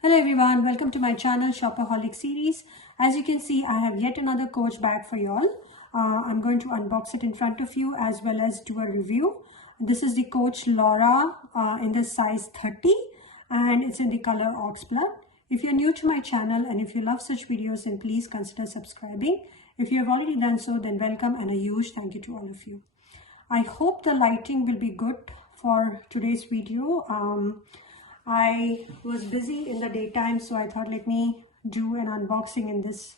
Hello everyone, welcome to my channel Shopaholic series. As you can see, I have yet another Coach bag for y'all. I'm going to unbox it in front of you as well as do a review. This is the Coach Laura in the size 30 and it's in the color Oxblood. If you're new to my channel and if you love such videos, then please consider subscribing. If you have already done so, then welcome and a huge thank you to all of you. I hope the lighting will be good for today's video. I was busy in the daytime, so I thought let me do an unboxing in this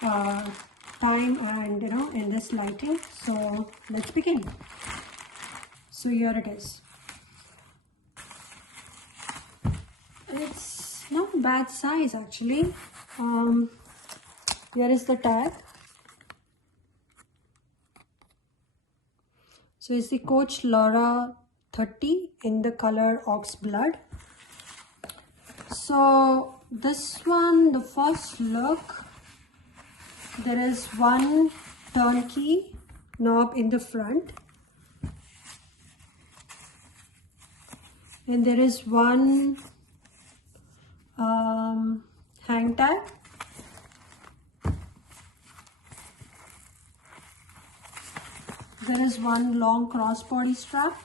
time and in this lighting. So let's begin. So here it is. It's not a bad size actually. Here is the tag. So it's the Coach Laura 30 in the color Oxblood. So this one, the first look, there is one turnkey knob in the front and there is one hang tag. There is one long crossbody strap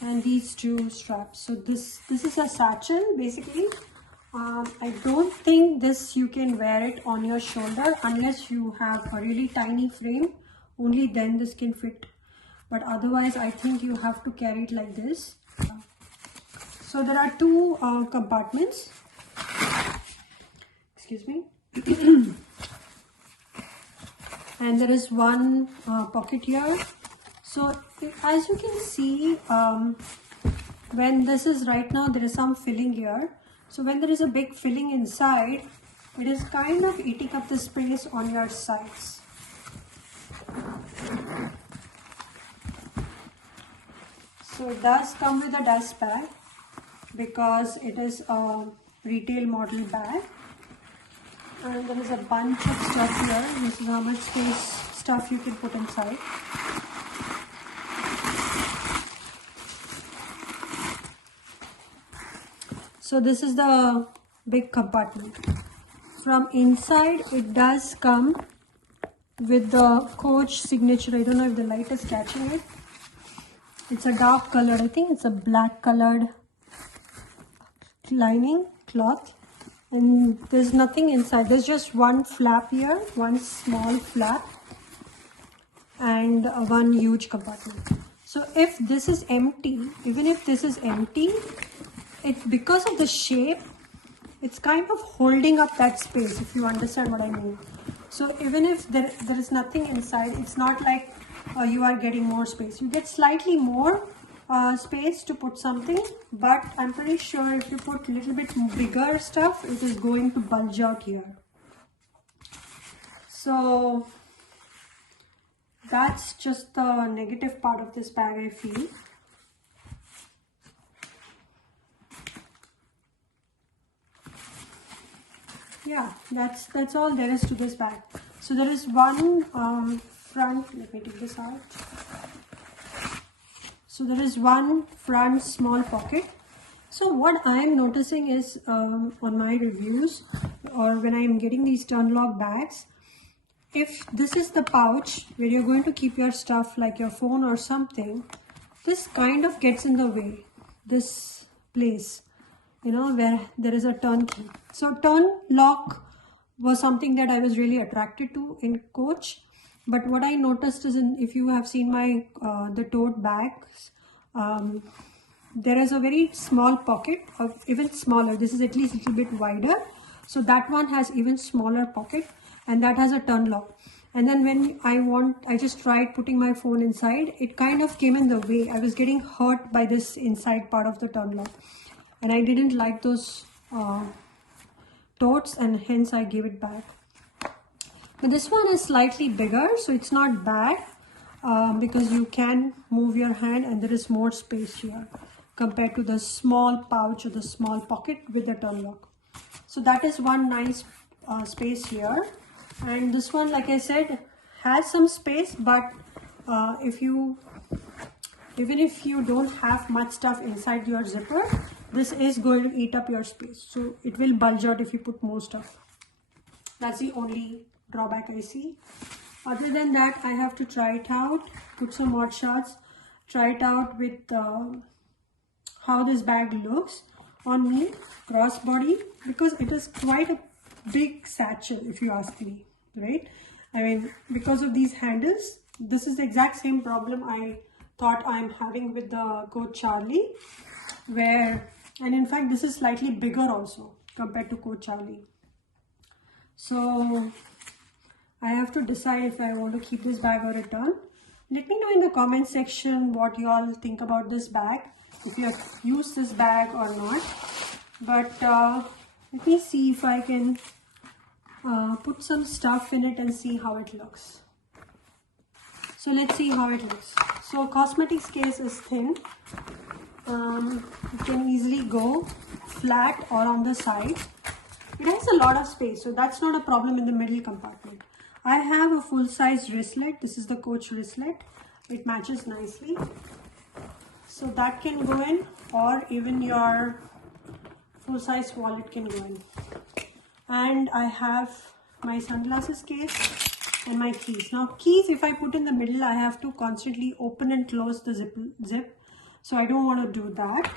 and these two straps. So this is a satchel basically. I don't think this you can wear it on your shoulder unless you have a really tiny frame. Only then this can fit, but otherwise I think you have to carry it like this. So there are two compartments, excuse me. And there is one pocket here. So as you can see, when this is right now, there is some filling here. So when there is a big filling inside, it is kind of eating up the space on your sides. So it does come with a dust bag because it is a retail model bag. And there is a bunch of stuff here. This is how much stuff you can put inside. So this is the big compartment. From inside, it does come with the Coach signature. I don't know if the light is catching it. It's a dark colored, I think it's a black colored lining cloth. And there's nothing inside. There's just one flap here, one small flap and one huge compartment. So if this is empty, even if this is empty, it's because of the shape, it's kind of holding up that space, if you understand what I mean. So even if there is nothing inside, it's not like you are getting more space. You get slightly more space to put something, but I'm pretty sure if you put a little bit bigger stuff, it is going to bulge out here. So that's just the negative part of this bag, I feel. Yeah, that's all there is to this bag. So there is one front, let me take this out. So there is one front small pocket. So what I am noticing is on my reviews or when I am getting these turn lock bags, if this is the pouch where you're going to keep your stuff like your phone or something, this kind of gets in the way, this place, where there is a turn key. So turn lock was something that I was really attracted to in Coach. But what I noticed is, if you have seen my the tote bags, there is a very small pocket, of even smaller. This is at least a little bit wider. So that one has even smaller pocket, and that has a turn lock. And then when I just tried putting my phone inside, it kind of came in the way. I was getting hurt by this inside part of the turn lock, and I didn't like those totes, and hence I gave it back. But this one is slightly bigger, so it's not bad because you can move your hand and there is more space here compared to the small pouch or the small pocket with the turn lock. So that is one nice space here. And this one, like I said, has some space, but even if you don't have much stuff inside your zipper, this is going to eat up your space. So it will bulge out if you put more stuff. That's the only drawback I see. Other than that, I have to try it out, put some more shots, try it out with how this bag looks on me, crossbody, because it is quite a big satchel if you ask me, right? I mean, because of these handles, this is the exact same problem I thought I'm having with the Coach Charlie, where, and in fact this is slightly bigger also compared to Coach Charlie. So I have to decide if I want to keep this bag or return. Let me know in the comment section what you all think about this bag, if you have used this bag or not. But let me see if I can put some stuff in it and see how it looks. So let's see how it looks. So cosmetics case is thin. It can easily go flat or on the side. It has a lot of space, so that's not a problem in the middle compartment. I have a full-size wristlet. This is the Coach wristlet. It matches nicely. So that can go in, or even your full-size wallet can go in. And I have my sunglasses case and my keys. Now keys, if I put in the middle, I have to constantly open and close the zip. So I don't want to do that.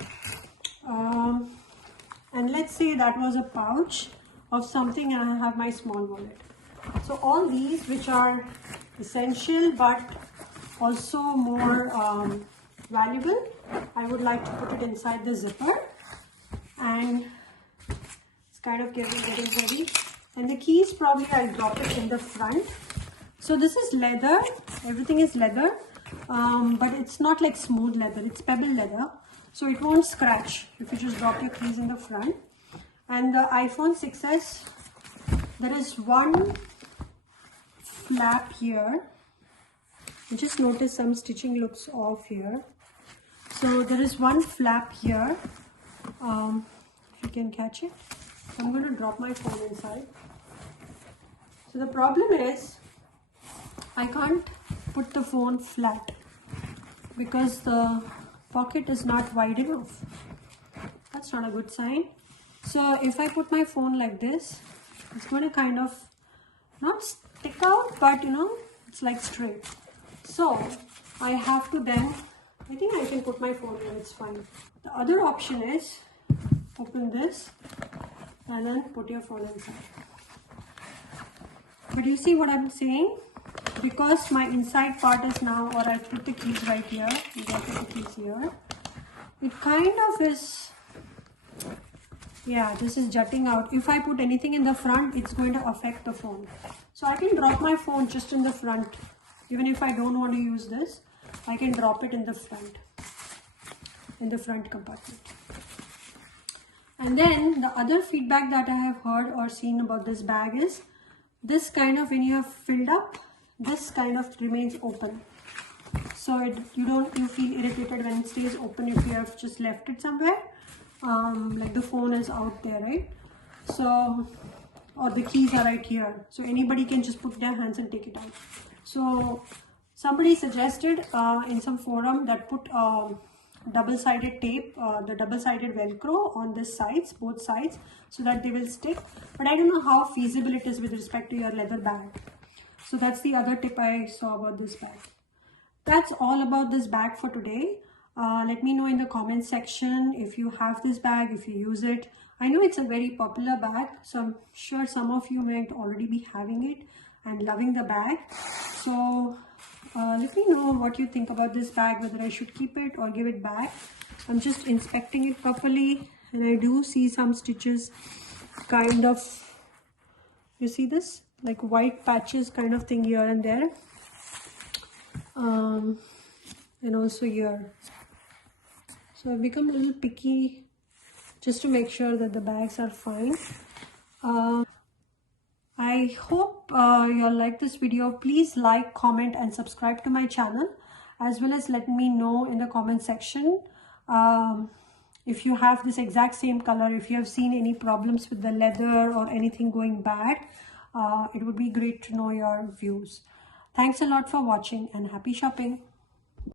And let's say that was a pouch of something and I have my small wallet. So all these, which are essential but also more valuable, I would like to put it inside the zipper, and it's kind of getting heavy. And the keys, probably I'll drop it in the front. So this is leather, everything is leather, but it's not like smooth leather, it's pebble leather, so it won't scratch if you just drop your keys in the front. And the iPhone 6s, there is one flap here. I just noticed some stitching looks off here. So there is one flap here, if you can catch it. I'm going to drop my phone inside. So the problem is I can't put the phone flat because the pocket is not wide enough. That's not a good sign. So if I put my phone like this, it's going to kind of not stick out, but you know, it's like straight. So I have to then, I think I can put my phone here, it's fine. The other option is open this and then put your phone inside. But you see what I'm saying? Because my inside part is now, or I put the keys right here, maybe I put the keys here, it kind of is, yeah, this is jutting out. If I put anything in the front, it's going to affect the phone. So I can drop my phone just in the front. Even if I don't want to use this, I can drop it in the front compartment. And then the other feedback that I have heard or seen about this bag is, this kind of, when you have filled up, this kind of remains open. So you feel irritated when it stays open if you have just left it somewhere. Like the phone is out there, right? So, or the keys are right here. So anybody can just put their hands and take it out. So somebody suggested in some forum that put double-sided tape, the double-sided Velcro on this sides, both sides, so that they will stick. But I don't know how feasible it is with respect to your leather bag. So that's the other tip I saw about this bag. That's all about this bag for today. Let me know in the comment section if you have this bag, if you use it. I know it's a very popular bag, so I'm sure some of you might already be having it and loving the bag. So let me know what you think about this bag, whether I should keep it or give it back. I'm just inspecting it properly, and I do see some stitches kind of, you see this, like white patches kind of thing here and there, and also here. So I've become a little picky just to make sure that the bags are fine. I hope you all like this video. Please like, comment and subscribe to my channel, as well as let me know in the comment section if you have this exact same color, if you have seen any problems with the leather or anything going bad. It would be great to know your views. Thanks a lot for watching and happy shopping.